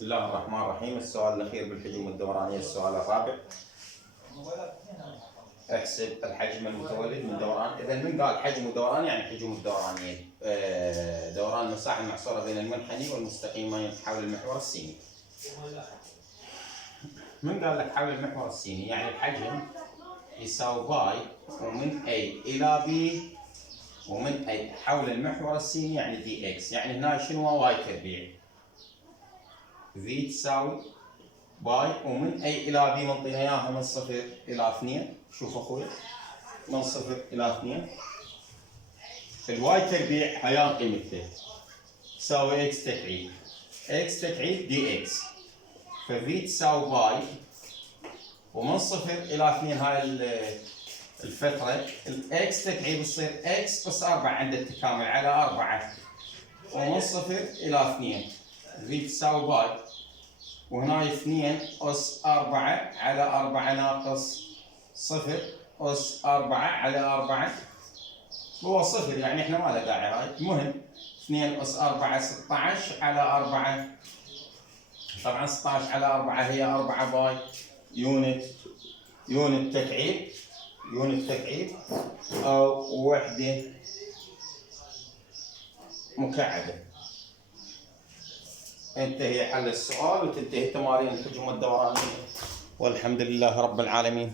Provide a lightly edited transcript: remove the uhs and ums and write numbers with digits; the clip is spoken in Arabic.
بسم الله الرحمن الرحيم. السؤال الأخير بالحجم الدورانية، السؤال الرابع. احسب الحجم المتولد من دوران. إذا من قال حجم ودوران يعني حجم الدورانية. دوران المساحة المحصورة بين المنحني والمستقيمين حول المحور السيني. من قال لك حول المحور السيني يعني الحجم يساوي باي ومن A إلى B ومن A حول المحور السيني يعني دي اكس. يعني هنا شنو؟ واي تربيع. في تساوي باي ومن اي الى بي منطينا اياها من 0 الى 2. شوف اخوي، من 0 الى 2 الواي تربيع حيان قيمته تساوي اكس تكعيب. اكس تكعيب دي اكس، ففي تساوي باي ومن 0 الى 2 هاي الفترة الاكس تكعيب تصير اكس اس 4 عند التكامل على 4 ومن 0 الى 2 في تساوي باي وهنا 2 أس 4 على 4 ناقص 0 أس 4 على 4 هو 0، يعني احنا ما له داعي هاي. المهم 2 أس 4 16 على 4. طبعا 16 على 4 هي 4 باي يونت تكعيب أو وحدة مكعبة. انتهي حل السؤال وتنتهي تمارين الحجم الدورانية، والحمد لله رب العالمين.